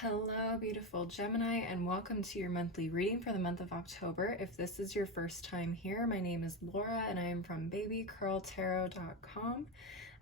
Hello, beautiful Gemini, and welcome to your monthly reading for the month of October. If this is your first time here, my name is Laura and I am from babycurltarot.com.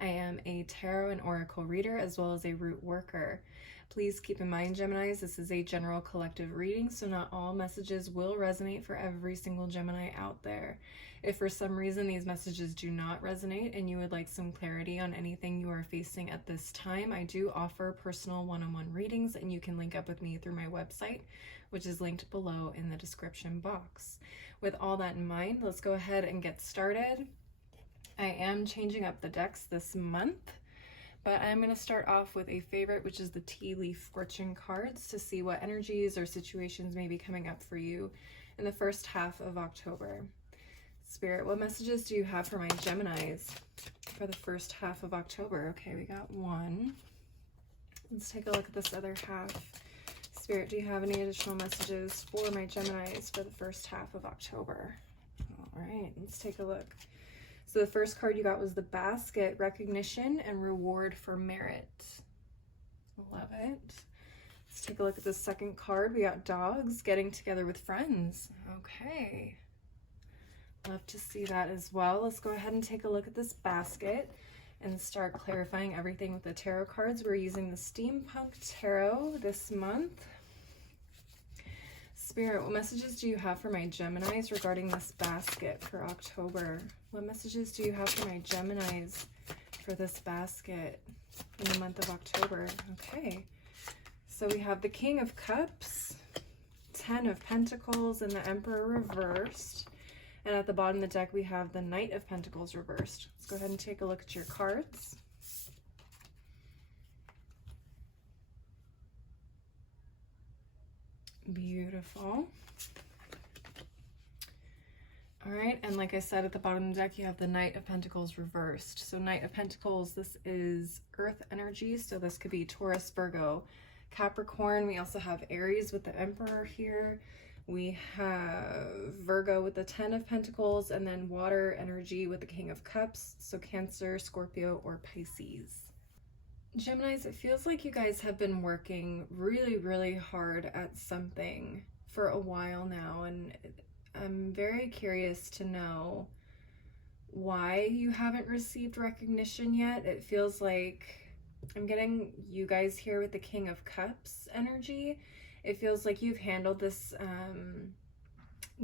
I am a tarot and oracle reader as well as a root worker. Please keep in mind, Geminis, this is a general collective reading, so not all messages will resonate for every single Gemini out there. If for some reason these messages do not resonate and you would like some clarity on anything you are facing at this time, I do offer personal one-on-one readings, and you can link up with me through my website, which is linked below in the description box. With all that in mind, let's go ahead and get started. I am changing up the decks this month, but I'm going to start off with a favorite, which is the tea leaf fortune cards, to see what energies or situations may be coming up for you in the first half of October. Spirit, what messages do you have for my Geminis for the first half of October? Okay, we got one. Let's take a look at this other half. Spirit, do you have any additional messages for my Geminis for the first half of October? All right, let's take a look. So the first card you got was the Basket, recognition and reward for merit. Love it. Let's take a look at the second card. We got dogs, getting together with friends. Okay. Love to see that as well. Let's go ahead and take a look at this basket and start clarifying everything with the tarot cards. We're using the Steampunk Tarot this month. Spirit, what messages do you have for my Geminis regarding this basket for October? What messages do you have for my Geminis for this basket in the month of October? Okay, so we have the King of Cups, 10 of Pentacles, and the Emperor reversed. And at the bottom of the deck, we have the Knight of Pentacles reversed. Let's go ahead and take a look at your cards. Beautiful. All right, and like I said, at the bottom of the deck, you have the Knight of Pentacles reversed. So Knight of Pentacles, this is Earth energy, so this could be Taurus, Virgo, Capricorn. We also have Aries with the Emperor here. We have Virgo with the 10 of Pentacles, and then water energy with the King of Cups, so Cancer, Scorpio, or Pisces. Geminis, it feels like you guys have been working really, really hard at something for a while now, and I'm very curious to know why you haven't received recognition yet. It feels like I'm getting you guys here with the King of Cups energy. It feels like you've handled this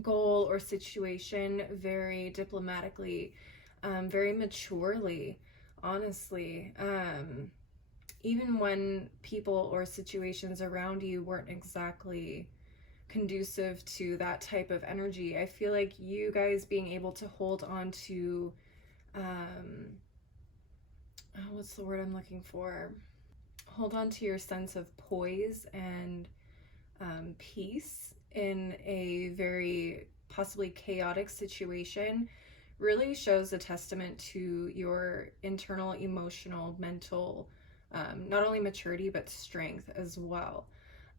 goal or situation very diplomatically, very maturely, honestly. Even when people or situations around you weren't exactly conducive to that type of energy, I feel like you guys being able to hold on to, what's the word I'm looking for? Hold on to your sense of poise and peace in a very possibly chaotic situation really shows a testament to your internal, emotional, mental, not only maturity, but strength as well.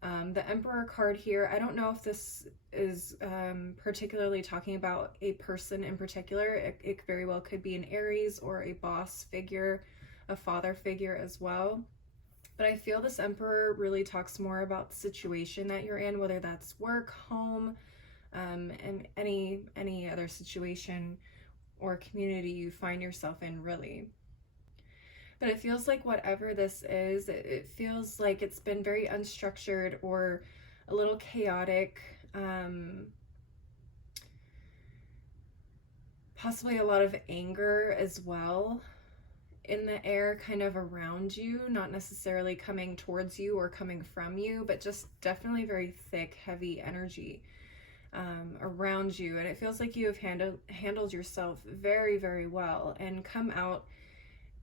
The Emperor card here, I don't know if this is particularly talking about a person in particular. It very well could be an Aries or a boss figure, a father figure as well. But I feel this Emperor really talks more about the situation that you're in, whether that's work, home, and any other situation or community you find yourself in, really. But it feels like whatever this is, it feels like it's been very unstructured or a little chaotic, possibly a lot of anger as well in the air kind of around you, not necessarily coming towards you or coming from you, but just definitely very thick, heavy energy around you. And it feels like you have handled yourself very, very well and come out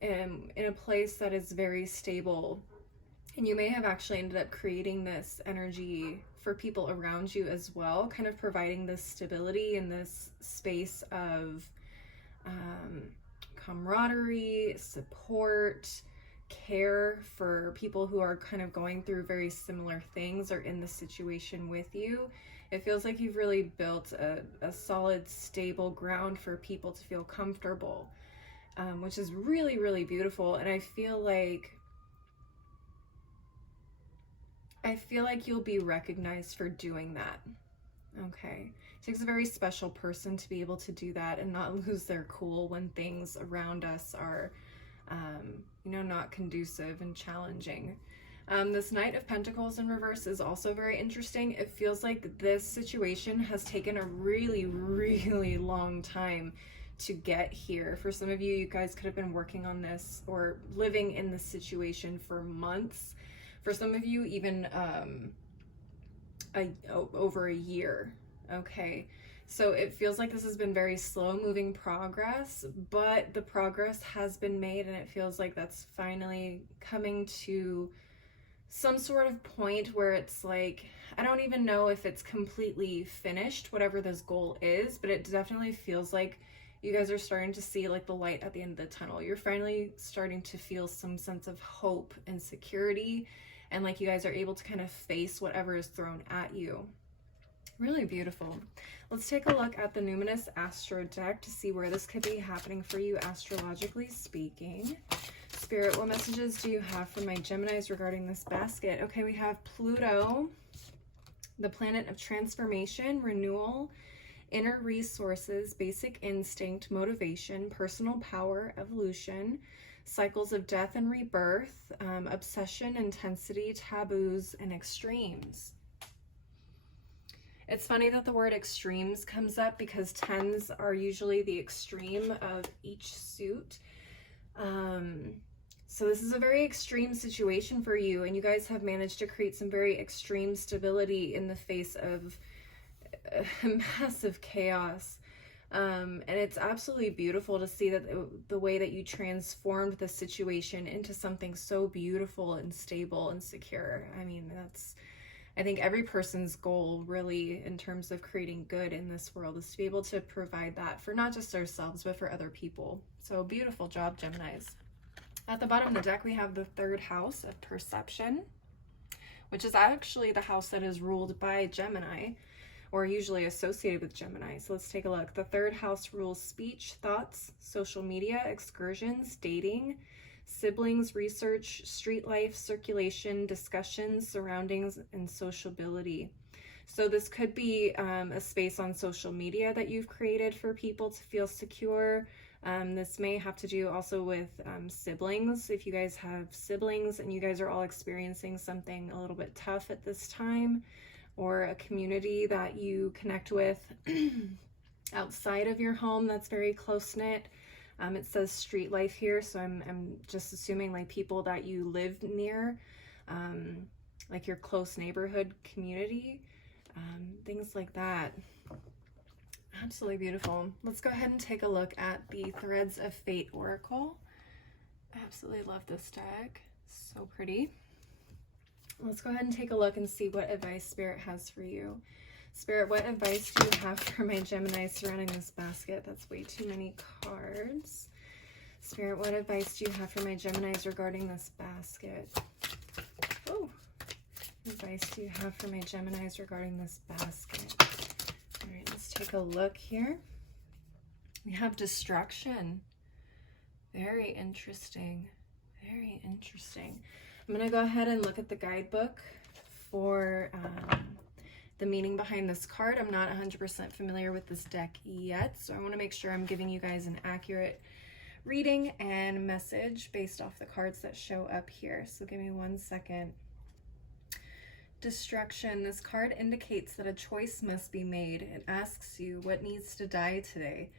in a place that is very stable. And you may have actually ended up creating this energy for people around you as well, kind of providing this stability in this space of camaraderie, support, care for people who are kind of going through very similar things or in the situation with you. It feels like you've really built a solid, stable ground for people to feel comfortable, which is really, really beautiful. And I feel like I feel like you'll be recognized for doing that. Okay. It takes a very special person to be able to do that and not lose their cool when things around us are, not conducive and challenging. This Knight of Pentacles in reverse is also very interesting. It feels like this situation has taken a really, really long time to get here. For some of you, you guys could have been working on this or living in this situation for months. For some of you, even over a year. Okay, so it feels like this has been very slow moving progress, but the progress has been made, and it feels like that's finally coming to some sort of point where it's like, I don't even know if it's completely finished, whatever this goal is, but it definitely feels like you guys are starting to see like the light at the end of the tunnel. You're finally starting to feel some sense of hope and security, and like you guys are able to kind of face whatever is thrown at you. Really beautiful. Let's take a look at the Numinous Astro deck to see where this could be happening for you, astrologically speaking. Spirit, what messages do you have for my Geminis regarding this basket? Okay, we have Pluto, the planet of transformation, renewal, inner resources, basic instinct, motivation, personal power, evolution, cycles of death and rebirth, obsession, intensity, taboos, and extremes. It's funny that the word extremes comes up because 10s are usually the extreme of each suit. So this is a very extreme situation for you, and you guys have managed to create some very extreme stability in the face of massive chaos. And it's absolutely beautiful to see that the way that you transformed the situation into something so beautiful and stable and secure. I mean, I think every person's goal really in terms of creating good in this world is to be able to provide that for not just ourselves, but for other people. So beautiful job, Geminis. At the bottom of the deck, we have the third house of perception, which is actually the house that is ruled by Gemini, or usually associated with Gemini. So let's take a look. The third house rules speech, thoughts, social media, excursions, dating, siblings, research, street life, circulation, discussions, surroundings, and sociability. So this could be a space on social media that you've created for people to feel secure. This may have to do also with siblings. If you guys have siblings and you guys are all experiencing something a little bit tough at this time, or a community that you connect with outside of your home that's very close-knit. It says street life here, so I'm just assuming like people that you live near, like your close neighborhood community, things like that. Absolutely beautiful. Let's go ahead and take a look at the Threads of Fate Oracle. Absolutely love this deck. So pretty. Let's go ahead and take a look and see what advice Spirit has for you. Spirit, what advice do you have for my Gemini surrounding this basket? That's way too many cards. Spirit, what advice do you have for my Geminis regarding this basket? Oh, what advice do you have for my Geminis regarding this basket? All right, let's take a look here. We have destruction. Very interesting. Very interesting. I'm going to go ahead and look at the guidebook for the meaning behind this card. I'm not 100% familiar with this deck yet, so I want to make sure I'm giving you guys an accurate reading and message based off the cards that show up here. So give me 1 second. Destruction. This card indicates that a choice must be made. It asks you what needs to die today.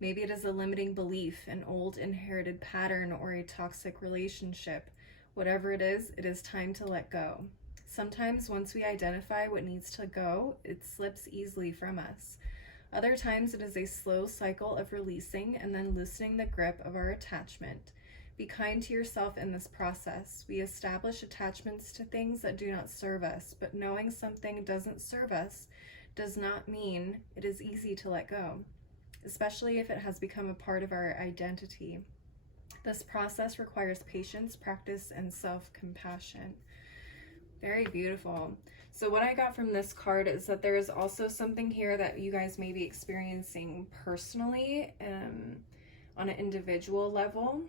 Maybe it is a limiting belief, an old inherited pattern, or a toxic relationship. Whatever it is time to let go. Sometimes once we identify what needs to go, it slips easily from us. Other times it is a slow cycle of releasing and then loosening the grip of our attachment. Be kind to yourself in this process. We establish attachments to things that do not serve us, but knowing something doesn't serve us does not mean it is easy to let go, especially if it has become a part of our identity. This process requires patience, practice, and self-compassion. Very beautiful. So what I got from this card is that there is also something here that you guys may be experiencing personally on an individual level.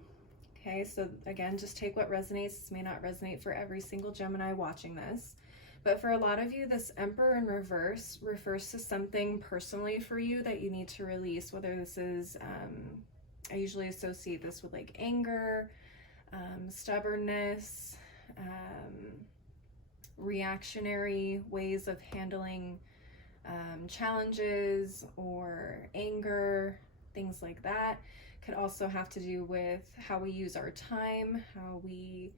Okay, so again, just take what resonates. This may not resonate for every single Gemini watching this. But for a lot of you, this Emperor in reverse refers to something personally for you that you need to release, whether this is, I usually associate this with like anger, stubbornness, reactionary ways of handling challenges or anger, things like that. Could also have to do with how we use our time, how we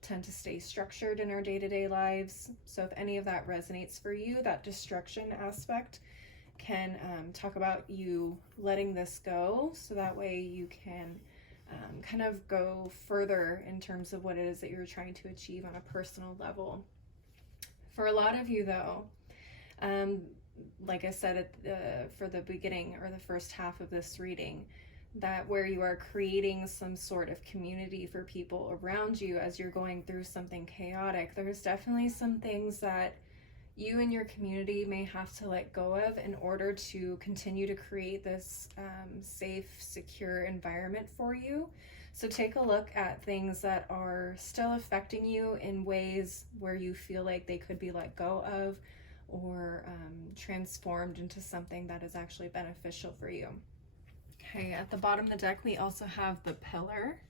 tend to stay structured in our day-to-day lives. So if any of that resonates for you, that destruction aspect can talk about you letting this go, so that way you can kind of go further in terms of what it is that you're trying to achieve on a personal level. For a lot of you though, like I said for the beginning or the first half of this reading, that where you are creating some sort of community for people around you as you're going through something chaotic, there's definitely some things that you and your community may have to let go of in order to continue to create this safe, secure environment for you. So take a look at things that are still affecting you in ways where you feel like they could be let go of or transformed into something that is actually beneficial for you. Okay, at the bottom of the deck, we also have the Pillar.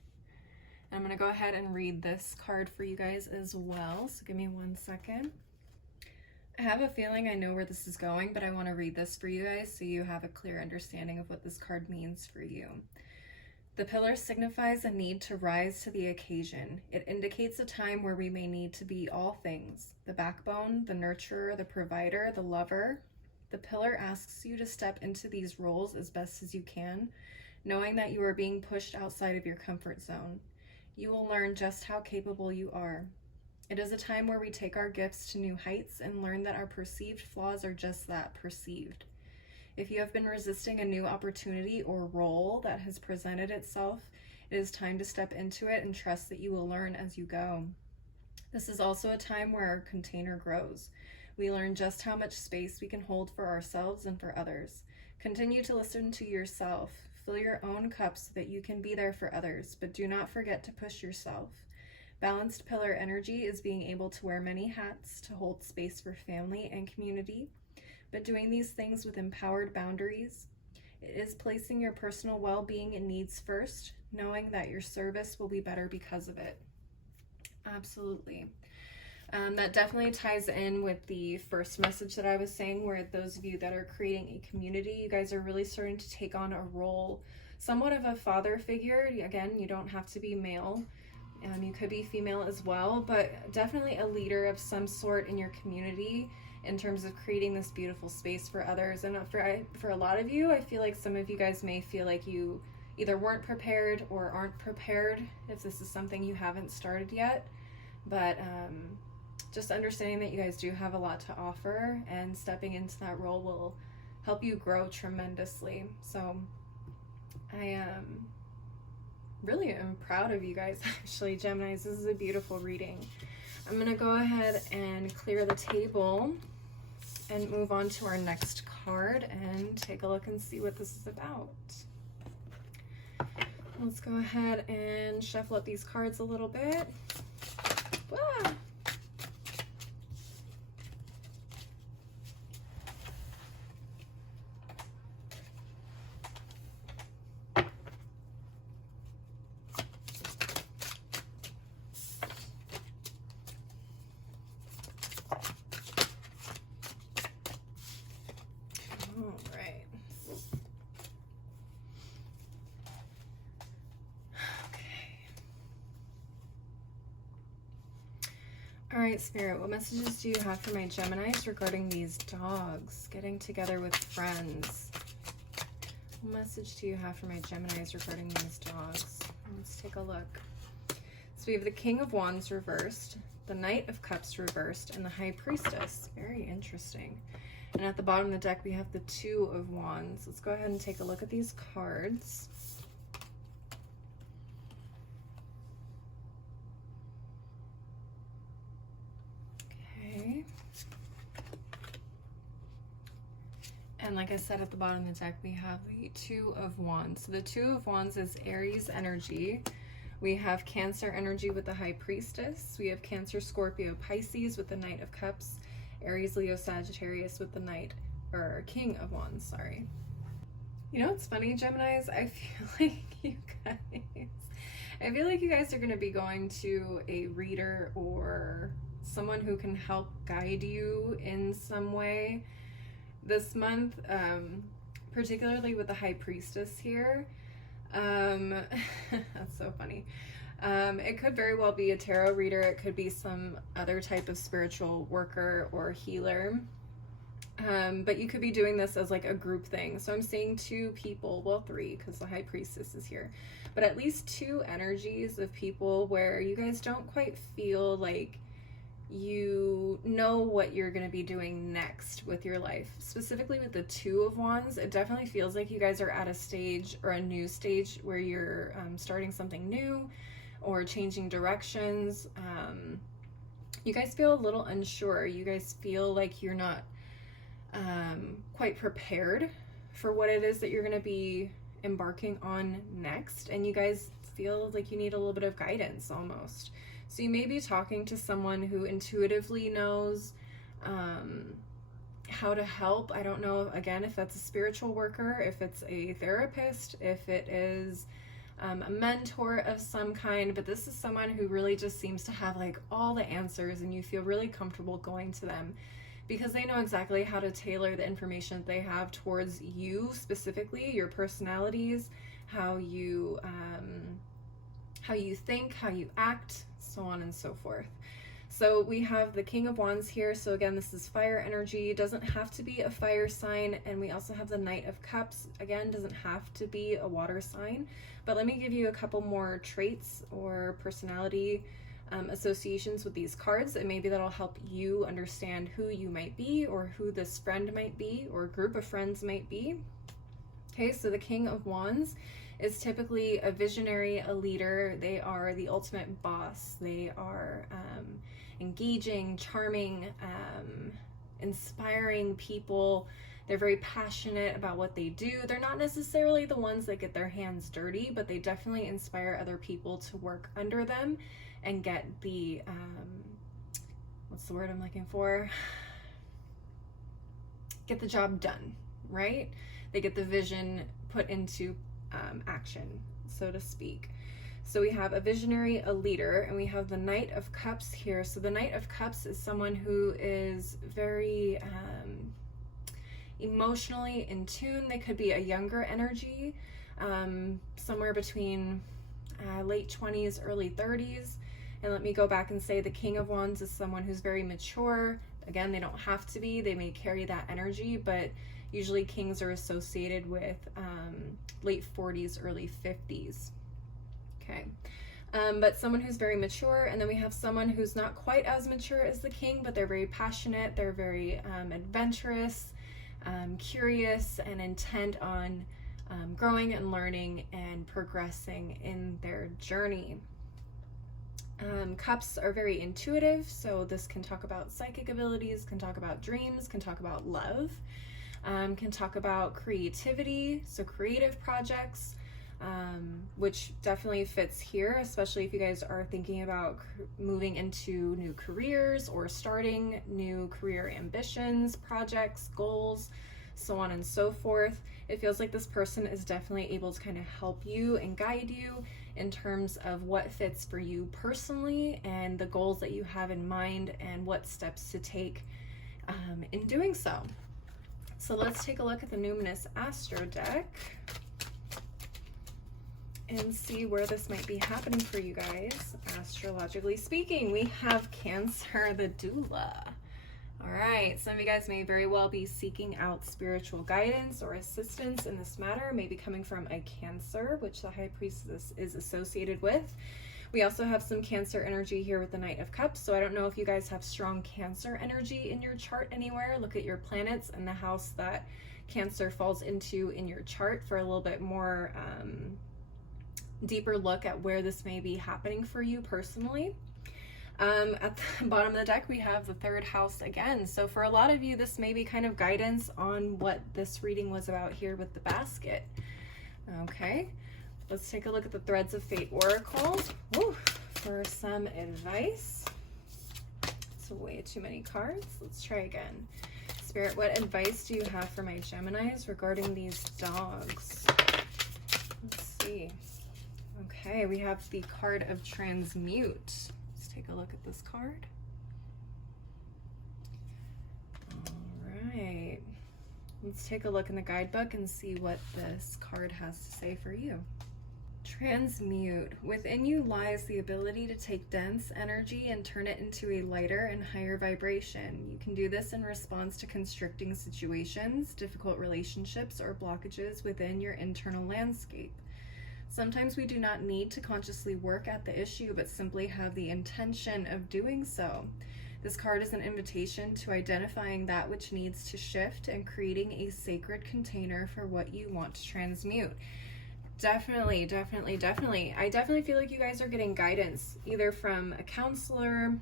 I'm going to go ahead and read this card for you guys as well. So give me 1 second. I have a feeling I know where this is going, but I want to read this for you guys so you have a clear understanding of what this card means for you. The Pillar signifies a need to rise to the occasion. It indicates a time where we may need to be all things: the backbone, the nurturer, the provider, the lover. The Pillar asks you to step into these roles as best as you can, knowing that you are being pushed outside of your comfort zone. You will learn just how capable you are. It is a time where we take our gifts to new heights and learn that our perceived flaws are just that, perceived. If you have been resisting a new opportunity or role that has presented itself, it is time to step into it and trust that you will learn as you go. This is also a time where our container grows. We learn just how much space we can hold for ourselves and for others. Continue to listen to yourself. Fill your own cup so that you can be there for others, but do not forget to push yourself. Balanced Pillar energy is being able to wear many hats to hold space for family and community, but doing these things with empowered boundaries. It is placing your personal well-being and needs first, knowing that your service will be better because of it. Absolutely. That definitely ties in with the first message that I was saying, where those of you that are creating a community, you guys are really starting to take on a role, somewhat of a father figure. Again, you don't have to be male. You could be female as well, but definitely a leader of some sort in your community in terms of creating this beautiful space for others. And for a lot of you, I feel like some of you guys may feel like you either weren't prepared or aren't prepared if this is something you haven't started yet. But just understanding that you guys do have a lot to offer, and stepping into that role will help you grow tremendously. So I really am proud of you guys, actually, Geminis. This is a beautiful reading. I'm going to go ahead and clear the table and move on to our next card and take a look and see what this is about. Let's go ahead and shuffle up these cards a little bit. Ah. All right, Spirit, what messages do you have for my Geminis regarding these dogs getting together with friends? What message do you have for my Geminis regarding these dogs? Let's take a look. So we have the King of Wands reversed, the Knight of Cups reversed, and the High Priestess. Very interesting. And at the bottom of the deck, we have the Two of Wands. Let's go ahead and take a look at these cards. And like I said, at the bottom of the deck, we have the Two of Wands. So the Two of Wands is Aries energy, We have Cancer energy with the High Priestess. We have Cancer, Scorpio, Pisces with the Knight of Cups. Aries, Leo, Sagittarius with the King of Wands, sorry. You know what's funny, Geminis? I feel like you guys are going to be going to a reader or someone who can help guide you in some way this month, particularly with the High Priestess here. That's so funny. It could very well be a tarot reader. It could be some other type of spiritual worker or healer. But you could be doing this as like a group thing. So I'm seeing 2 people, well 3 because the High Priestess is here, but at least 2 energies of people where you guys don't quite feel like you know what you're going to be doing next with your life. Specifically with the 2 of Wands, it definitely feels like you guys are at a stage or a new stage where you're starting something new or changing directions. You guys feel a little unsure. You guys feel like you're not quite prepared for what it is that you're going to be embarking on next, and you guys feel like you need a little bit of guidance almost. So you may be talking to someone who intuitively knows how to help. I don't know, again, if that's a spiritual worker, if it's a therapist, if it is a mentor of some kind, but this is someone who really just seems to have like all the answers, and you feel really comfortable going to them because they know exactly how to tailor the information that they have towards you specifically, your personalities, how you think, how you act, so on and so forth. So we have the King of Wands here. So again, this is fire energy. It doesn't have to be a fire sign. And we also have the Knight of Cups. Again, doesn't have to be a water sign. But let me give you a couple more traits or personality associations with these cards, and maybe that'll help you understand who you might be or who this friend might be or group of friends might be. Okay, so the King of Wands is typically a visionary, a leader. They are the ultimate boss. They are engaging, charming, inspiring people. They're very passionate about what they do. They're not necessarily the ones that get their hands dirty, but they definitely inspire other people to work under them and get the, what's the word I'm looking for? Get the job done, right? They get the vision put into action, so to speak. So we have a visionary, a leader, and we have the Knight of Cups here. So the Knight of Cups is someone who is very emotionally in tune. They could be a younger energy, somewhere between late 20s, early 30s. And let me go back and say the King of Wands is someone who's very mature. Again, they don't have to be. They may carry that energy, but usually kings are associated with late 40s, early 50s. Okay. But someone who's very mature, and then we have someone who's not quite as mature as the king, but they're very passionate, they're very adventurous, curious, and intent on growing and learning and progressing in their journey. Cups are very intuitive, so this can talk about psychic abilities, can talk about dreams, can talk about love, can talk about creativity, so creative projects, which definitely fits here, especially if you guys are thinking about moving into new careers or starting new career ambitions, projects, goals, so on and so forth. It feels like this person is definitely able to kind of help you and guide you in terms of what fits for you personally and the goals that you have in mind and what steps to take in doing so. So let's take a look at the Numinous Astro deck and see where this might be happening for you guys, astrologically speaking. We have Cancer, the doula. All right, some of you guys may very well be seeking out spiritual guidance or assistance in this matter, maybe coming from a Cancer, which the High Priestess is associated with. We also have some Cancer energy here with the Knight of Cups, so I don't know if you guys have strong Cancer energy in your chart anywhere. Look at your planets and the house that Cancer falls into in your chart for a little bit more deeper look at where this may be happening for you personally. At the bottom of the deck, we have the 3rd house again. So for a lot of you, this may be kind of guidance on what this reading was about here with the basket. Okay. let's take a look at the Threads of Fate Oracle. Woo, for some advice. It's way too many cards. Let's try again. Spirit, what advice do you have for my Geminis regarding these dogs? Let's see. Okay, we have the card of Transmute. Let's take a look at this card. All right. Let's take a look in the guidebook and see what this card has to say for you. Transmute. Within you lies the ability to take dense energy and turn it into a lighter and higher vibration. You can do this in response to constricting situations, difficult relationships, or blockages within your internal landscape. Sometimes we do not need to consciously work at the issue, but simply have the intention of doing so. This card is an invitation to identifying that which needs to shift and creating a sacred container for what you want to transmute. Definitely, definitely, definitely. I definitely feel like you guys are getting guidance either from a counselor,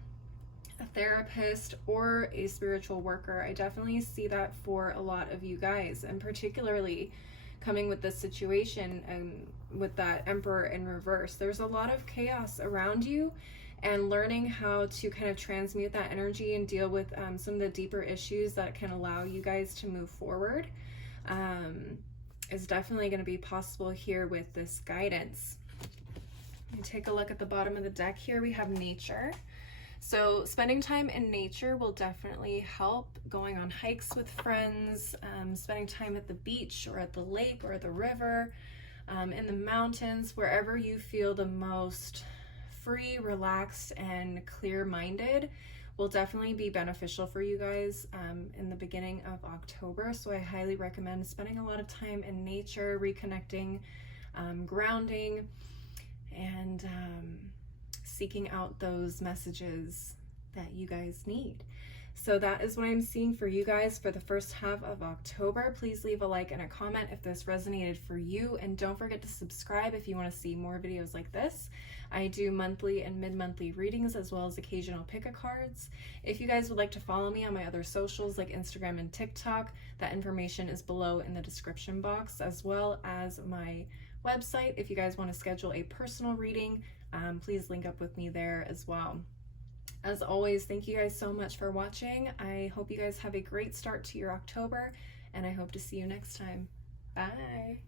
a therapist, or a spiritual worker. I definitely see that for a lot of you guys, and particularly coming with this situation and with that Emperor in reverse. There's a lot of chaos around you, and learning how to kind of transmute that energy and deal with some of the deeper issues that can allow you guys to move forward is definitely going to be possible here with this guidance. You take a look at the bottom of the deck here. We have nature. So spending time in nature will definitely help. Going on hikes with friends, spending time at the beach or at the lake or the river, in the mountains, wherever you feel the most free, relaxed, and clear-minded will definitely be beneficial for you guys in the beginning of October. So I highly recommend spending a lot of time in nature, reconnecting, grounding, and seeking out those messages that you guys need. So that is what I'm seeing for you guys for the first half of October. Please leave a like and a comment if this resonated for you, and don't forget to subscribe if you want to see more videos like this. I do monthly and mid-monthly readings as well as occasional pick-a-cards. If you guys would like to follow me on my other socials like Instagram and TikTok, that information is below in the description box, as well as my website. If you guys want to schedule a personal reading, please link up with me there as well. As always, thank you guys so much for watching. I hope you guys have a great start to your October, and I hope to see you next time. Bye.